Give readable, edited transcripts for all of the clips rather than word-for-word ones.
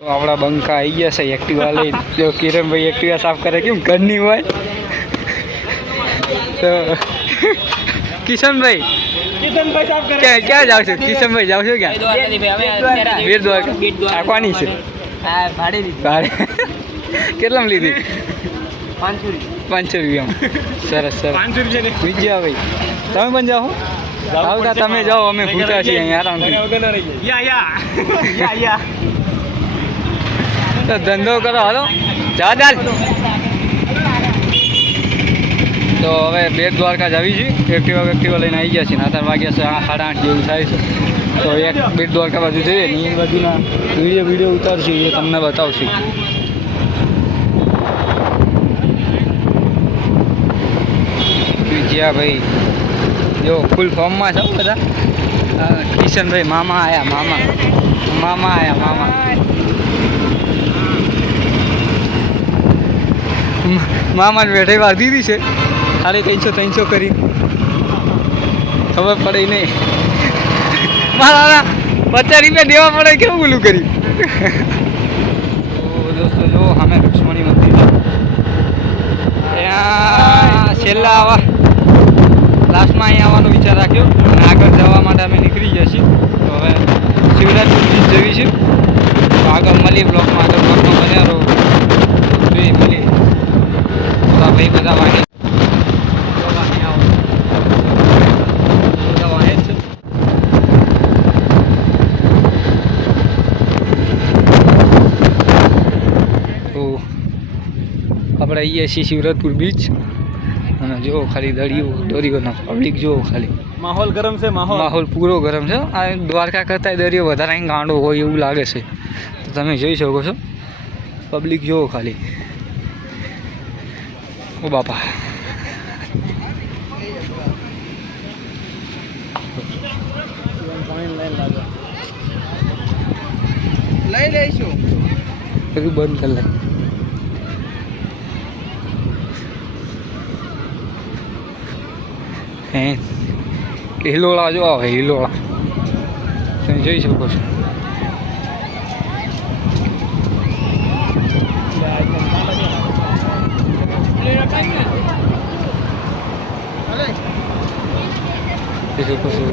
તો આપણા બંકા આવી ગયા છે એક્ટિવા લઈ. જો કિરણભાઈ એક્ટિવા સાફ કરે કેમ ઘરની હોય. તો કિશનભાઈ ક્યાં જાવ છો? કિશનભાઈ જાવ છો ક્યાં? બેટ દ્વારકા આપવાની છે. કેટલામાં લીધી? 500 રૂપિયામાં. સરસ સરસ. 500 રૂપિયા વિજયા ભાઈ તમે પણ જાઓ? આવતા તમે જાઓ, અમે ભૂતા છીએ અહીંયા આરામથી. તો ધંધો કરો હાલો જા ચાલ. તો હવે બેટ દ્વારકા જ આવી છીએ. એક્ટિવા લઈને આવી ગયા છીએ. અત્યારે વાગ્યા છે 8:30 જેવું થાય છે. તો એક બેટ દ્વારકા બાજુ જઈએ ને એ બાજુના વિડીયો ઉતારશું, એ તમને બતાવશું. વિજયા ભાઈ જો ફૂલ ફોર્મમાં છો બધા. કિશનભાઈ મામા આવ્યા, મામા આવ્યા. મામાને બેઠે વાર દીધી છે ખાલી 300 કરી ખબર પડે નહીં. મારા 50 રૂપિયા દેવા પડે કેવું બોલું કરી. તો દોસ્તો જો અમે લક્ષ્મણી મંદિર ત્યાં છેલ્લા આવા લાસ્ટમાં અહીંયા આવવાનો વિચાર રાખ્યો અને આગળ જવા માટે અમે નીકળી ગયા છીએ. તો હવે શિવરાજપુર બીચ જવી છે. તો આગળ મળીએ બ્લોકમાં બન્યા રહો. જોઈએ મળીએ. ભાઈ બધા વાહે છે. તો આપણે આવીએ છીએ શિવરાજપુર બીચ અને જો ખાલી દરિયોના પબ્લિક જો ખાલી માહોલ ગરમ છે. માહોલ પૂરો ગરમ છે. આ દ્વારકા કરતાં દરિયો વધારે અહીં ગાંડો હોય એવું લાગે છે. તો તમે જોઈ શકો છો પબ્લિક જુઓ ખાલી. ઓ બાપા લઈ લઈશું બધું બંધ કરી લે. હે હિલોળા જો આવે હિલોળા તમે જોઈ શકો છો.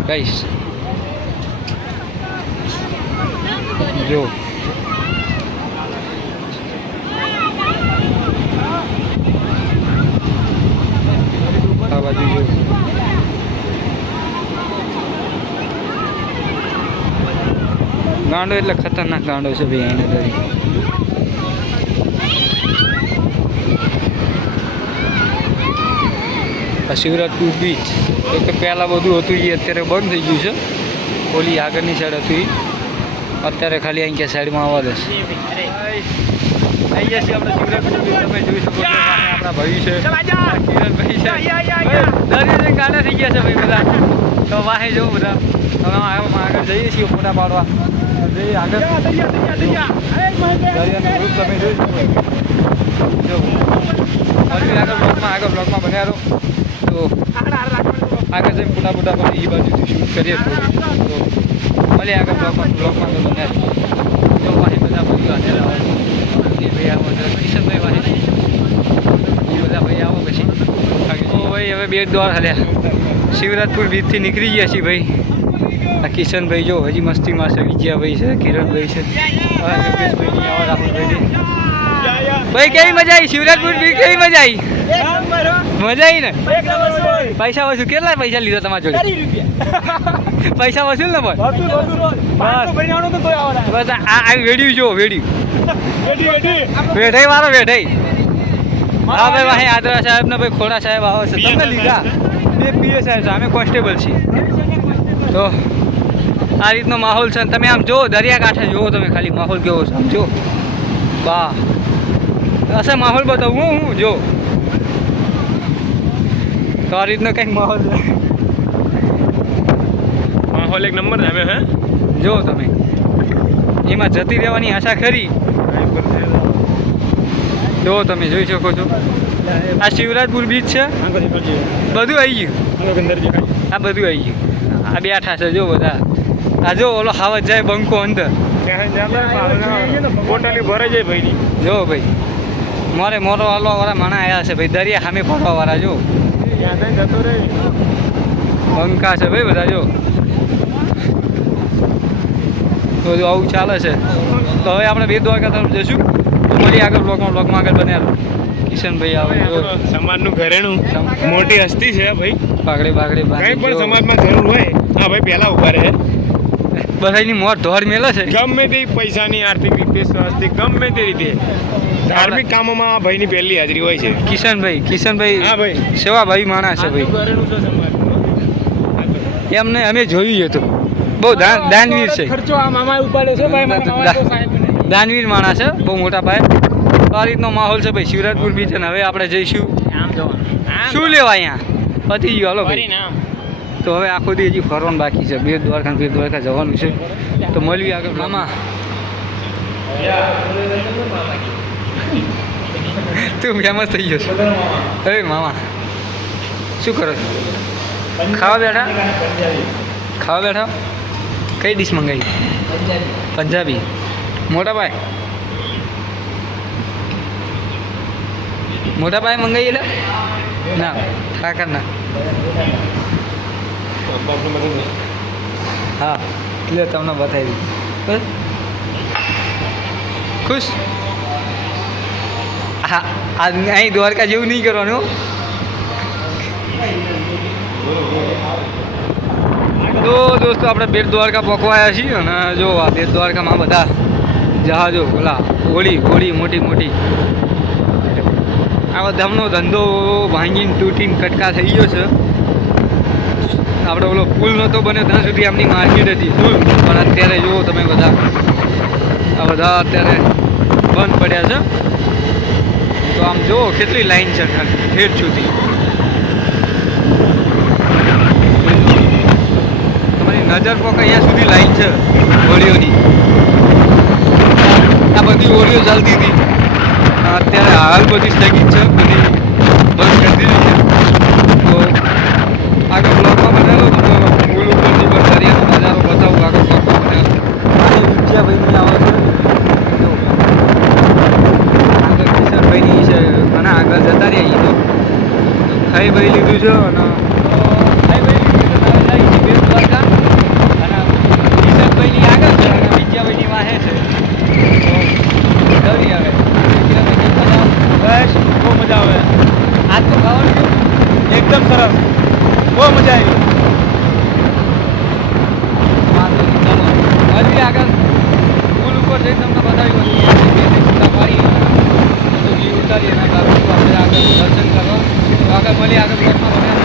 ગાઈસ જો આ બાજુ જો ગાંડો એટલે ખતરનાક ગાંડો છે ભાઈ એને દરી. આ શિવરાજપુર બીચ તો કે પહેલાં બધું હતું એ અત્યારે બંધ થઈ ગયું છે. ઓલી આગળની સાઈડ હતું એ અત્યારે ખાલી અહીં ક્યાં સાઈડમાં આવવા દે છે. આવી ગયા છીએ આપણે શિવરાજપુર બીચ. તમે જોઈ શકો છો આપણા ભાઈ છે કિરણભાઈ છે. દરિયો ગાડા થઈ ગયા છે ભાઈ બધા. તો વાહે જવું બધા. હવે આગળ જઈએ છીએ ફોટા પાડવા. જઈએ આગળ દરિયાનું રૂપ તમે જોઈ શકો જો. આગળ બ્લોકમાં બન્યા રહો. તો આગળ જઈને ફોટા પાડી એ બાજુથી શૂટ કરીએ થોડું. તો મળીએ આગળ બ્લોકમાં તો બન્યા જો વાહી બધા ભાઈઓ હાજર આવે. ભાઈ આવો કિશનભાઈ વાહી એ બધા ભાઈ આવો પછી. તો ભાઈ હવે બેટ દ્વાર હાલ્યા શિવરાજપુર બીચથી નીકળી ગયા છીએ ભાઈ. આ કિશનભાઈ જો હજી મસ્તીમાં છે. વિજયાભાઈ છે, કિરણભાઈ છે, યોગેશભાઈની આવા રાહુલભાઈ. ભાઈ કેવી મજા આવી શિવરાજપુર બીચ? કેવી મજા આવી? મજા આવી ને? પૈસા વસૂલ કેટલા પૈસા લીધા તમારા જોડે? પૈસા વસૂલ ને બસ આ વેડ્યું જો વેઢાઈ વાળો વેઢાઈ. હા ભાઈ વાહે આદરા સાહેબ ને ભાઈ ખોડા સાહેબ આવે છે. તમે લીધા બે પીએ સાહેબ છે, અમે કોન્સ્ટેબલ છીએ. તો આ રીતનો માહોલ છે. તમે આમ જો દરિયાકાંઠે જુઓ તમે ખાલી માહોલ કેવો છે આમ જો. વાહ હશે માહોલ બતાવું હું જો. તો આ રીતનો કંઈક માહોલ છે. માહોલ એક નંબર છે. હે જો તમે એમાં જતી રહેવાની આશા ખરી. જો તમે જોઈ શકો છો આ શિવરાજપુર બીચ છે. બધું આવી ગયું. આ બધું આવી ગયું. આ બેઠા છે જો બધા. આ જો ઓલો હાવત જાય બંકો અંદર. ટોટલી ભરાઈ જાય ભાઈની. જો ભાઈ મારે મોટો હાલવા વાળા માણા આવ્યા છે ભાઈ, દરિયા સામે ફરવા વાળા જો ત્યાં તઈ જતો રહે. બંકા છે ભાઈ બધા જો. તો જો આવું ચાલે છે. તો હવે આપણે બેટ દ્વારકા તરફ જઈશું. તો મળીએ આગળ બ્લોગમાં આગળ બન્યા. કિશનભાઈ આવે જો સમાજનું ઘરેણું મોટી હસ્તી છે ભાઈ. પાઘડી કઈ પણ બાંધી સમાજમાં જરૂર હોય હા ભાઈ પહેલા ઉભા રહે. બધાની મોર ધોર મેલે છે. ગમે તે પૈસાની આર્થિક રીતે સ્વાસ્થિક ગમે તે રીતે ધાર્મિક કામોમાં આ ભાઈની પહેલી હાજરી હોય છે. કિશનભાઈ હા ભાઈ. સેવાભાવી માણસ છે ભાઈ. ઘરેણું છે સમાજનું. એમને અમે જોયું હતું. બહુ દાનવીર છે. ખર્ચો આ મામા ઉપાડે છે ભાઈ. મારા મામા તો સાહેબ ને. દાનવીર માણસ છે બહુ મોટા પાયે. તો આ રીતનો માહોલ છે ભાઈ શિવરાજપુર બીચ. અને હવે આપણે જઈશું આમ જવાનું. શું લેવા અહીંયા પતી ગયું હાલો ભાઈ. તો હવે આખો દી હજી ફરવાનું બાકી છે. બેટ દ્વારકા જવાનું છે. તો મળીએ આગળ. મામા તું ફેમસ થઈ ગયો છે. હવે મામા શું કરો છો? ખાવા બેઠા કઈ ડીશ મંગાવી? પંજાબી. મોટા ભાઈ મંગાવી એટલે ના ઠાકર ના. હા એટલે તમને બતાવી દીધું. ખુશ? હા અહીં દ્વારકા જેવું નહીં કરવાનું. તો દોસ્તો આપણે બેટ દ્વારકા પહોંચવાયા છીએ. અને જો આ બેટ દ્વારકામાં બધા જહાજો ઓલા હોળી મોટી આ બધાનો ધંધો ભાંગીને તૂટીને કટકા થઈ ગયો છે. આપણે ઓલો પુલ નહોતો બન્યો ત્યાં સુધી આમની માર્કેટ હતી ફૂલ. પણ અત્યારે જુઓ તમે બધા આ બધા અત્યારે બંધ પડ્યા છે. તો આમ જુઓ કેટલી લાઈન છે ઠેઠ સુધી. તમારી નજર પોક અહીંયા સુધી લાઈન છે હોળીઓની. આ બધી હોળીઓ ચાલતી હતી. અત્યારે હાલ બધી સ્થગિત છે, બધી બંધ કરી દીધી છે. તો આગળ બ્લોકમાં બનેલો તો પુલ ઉપરથી પણ દરિયાનો નજારો બતાવું. આગળ બ્લોકમાં બનેલો વિદ્યાભાઈની આવે છે. આગળ કિશનભાઈની છે. અને આગળ જતા રહ્યા તો ખાઈ ભાઈ લીધું છે. અને બેટ દ્વારકા અને કિશનભાઈની આગળ છે અને વિદ્યાભાઈની વાહે છે. તો જવી હવે બસ બહુ મજા આવે. આજ તો ખાવાનું છે એકદમ સરસ. બહુ મજા આવી. હજી આગળ પુલ ઉપર જઈને તમને બતાવ્યું પાડી ઉતારીએ આપણે આગળ દર્શન કરવા. તો આગળ મળીએ આગળ બ્લોકમાં બન્યા.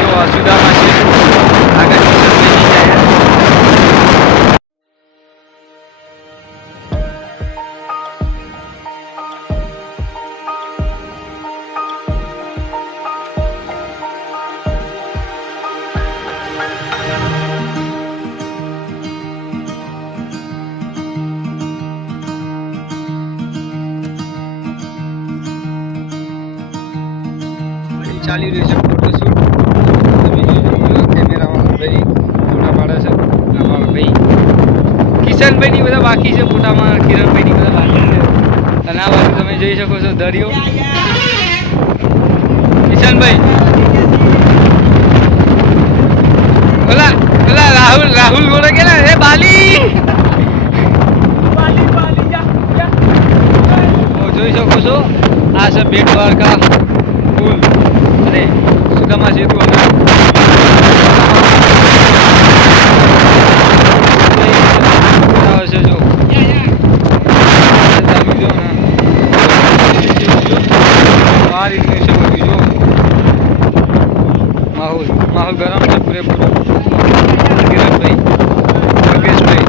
જો સુદામા છે આગળ ચાલી રહ્યું છે ફોટોશૂટ. તમે જોજો કેમેરાવાળા ભાઈ ફોટા પાડે છે. અમારા ભાઈ કિશનભાઈની બધા બાકી છે ફોટામાં. કિરણભાઈની બધા બાકી છે. અને આ બાજુ તમે જોઈ શકો છો દરિયો. કિશનભાઈ ઓલા રાહુલ ગોળે કે એ બાલી જોઈ શકો છો. આ છે બેટ દ્વારકા પુલ અને સુદામા સેતુ. અને છે જો આ રીતનું છે બધું. જો માહોલ ગરમ છે પૂરેપૂરો. કિરણભાઈ યોગેશભાઈ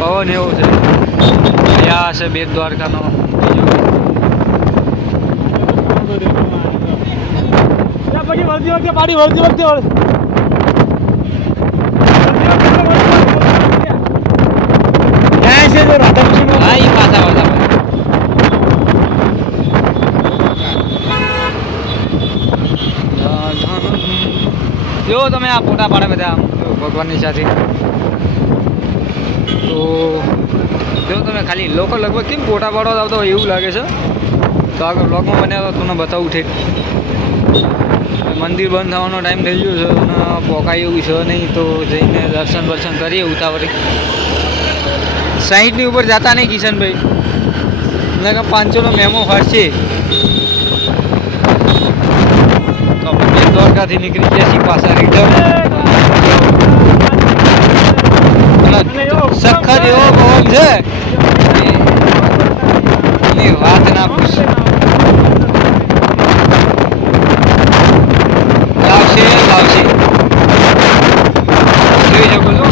પવન એવો છે. આ છે બેટ દ્વારકાનો જો તમે આ ફોટા પાડે બધા આમ જો ભગવાનની સાથે. તો જો તમે ખાલી લોકો લગભગ કેમ ફોટા પાડવા આવતા હોય એવું લાગે છે. તો આગળ બ્લોગમાં બન્યા તો તમને બતાવું છે. મંદિર બંધ થવાનો ટાઈમ થઈ ગયો છે અને પોકાય એવું છે નહીં, તો જઈને દર્શન બર્શન કરીએ ઉતાવળે. 60ની ઉપર જતા નહીં કિશનભાઈ, એટલે 500નો મેમો ફાટશે. તો આપણે દ્વારકાથી નીકળી ગયા છીએ પાછા રિટર્ન. સખત એવો પવન છે એની વાત ના પૂછ. લાવશે જોઈ શકો છો.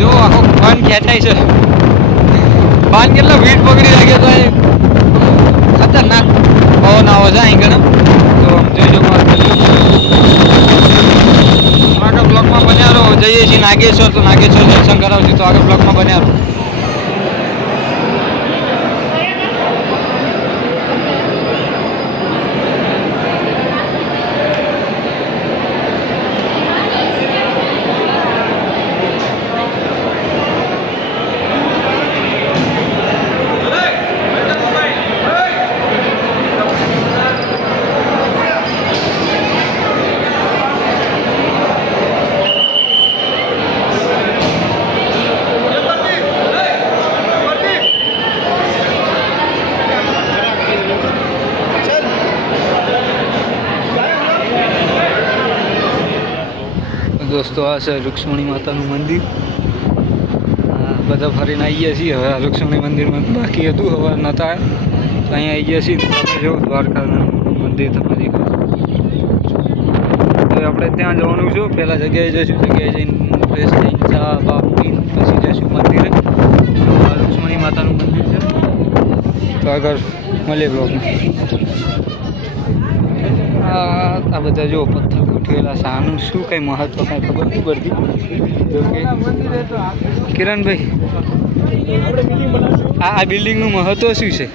જો આખો ફન ખેંચાય છે. પાન કેટલો વીટ પકડી લાગ્યો તો એ ખતરનાક પવન આવો છે અહીં કને. તો જોઈ શકો આગળ બ્લોકમાં બન્યા રહો. જઈએ છીએ નાગેશ્વર, તો નાગેશ્વર દર્શન કરાવશું. તો આગળ બ્લોકમાં બન્યા રહો. દોસ્તો આ છે રૂક્ષ્મણી માતાનું મંદિર. બધા ફરીને આવી ગયા છીએ. હવે આ રૂક્ષ્મણી મંદિરમાં બાકી હતું, હવે નહોતા તો અહીંયા આવી ગયા છીએ. તમે જો દ્વારકાનું મંદિર તમે દેખો. તો આપણે ત્યાં જવાનું છું. પહેલાં જગ્યાએ જઈશું, જગ્યાએ જઈને ફ્રેશ થઈને ચા બા પીને પછી જઈશું મંદિરે. આ રૂક્ષ્મણી માતાનું મંદિર છે. તો આગળ મળીએ બ્લોગમાં. આ બધા જો પથ્થર ગોઠવેલા છે. આનું શું કંઈ મહત્વ કાંઈ ખબર નહીં પડતી. જો કે કિરણભાઈ, આ બિલ્ડિંગનું મહત્વ શું છે?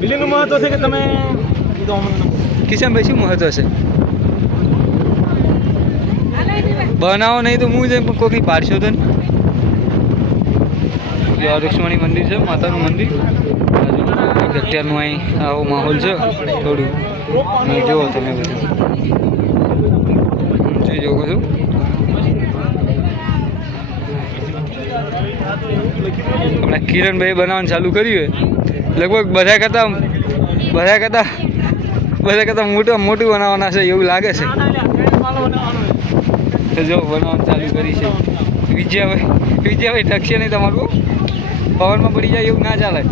બિલ્ડિંગનું મહત્વ છે કે તમે કિશનભાઈ શું મહત્વ છે? બનાવો નહીં તો હું જેમ કોઈ પાડશો તો નહીં. રૂક્ષ્મણી મંદિર છે, માતાનું મંદિર. અત્યારનું અહીં આવો માહોલ છે થોડું. જુઓ તમે બધું જોઈ જોવો છો. આપણે કિરણભાઈ બનાવવાનું ચાલુ કર્યું હોય. લગભગ બધા કરતાં મોટું બનાવવાના છે એવું લાગે છે. તો જો બનાવવાનું ચાલુ કરી છે. વિજયભાઈ ટકશે નહીં તમારું. પવનમાં પડી જાય એવું ના ચાલે.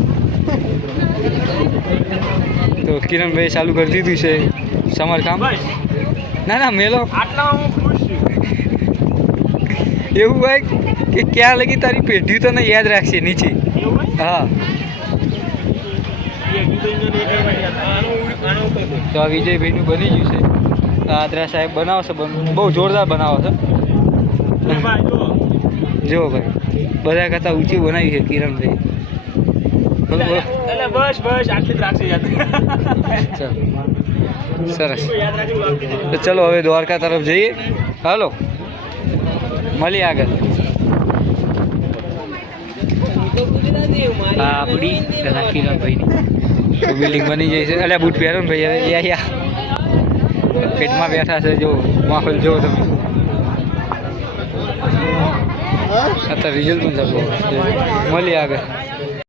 તો કિરણભાઈ ચાલુ કરી દીધું છે સમારકામ. ના મેલો એવું હોય કે ક્યાં લગી તારી પેઢી તને યાદ રાખશે નીચે. હા, તો આ વિજયભાઈનું બની ગયું છે. આદરા સાહેબ બનાવશે, બહુ જોરદાર બનાવો છે. જુઓ ભાઈ, બધા કરતાં ઊંચી બનાવી છે કિરણભાઈ. બસ આટલી જ રાખશે. સરસ. તો ચલો હવે દ્વારકા તરફ જઈએ. હાલો મળીએ આગળ. હા, આપણી પેલા કિરણભાઈની બિલ્ડિંગ બની જાય છે. અલ્યા બૂટ પહેરો ને ભાઈ. હવે યા પેટમાં બેઠા છે. જો માહોલ જો તમે. અત્યારે રિઝલ્ટ પણ ચાલુ. મળીએ આગળ.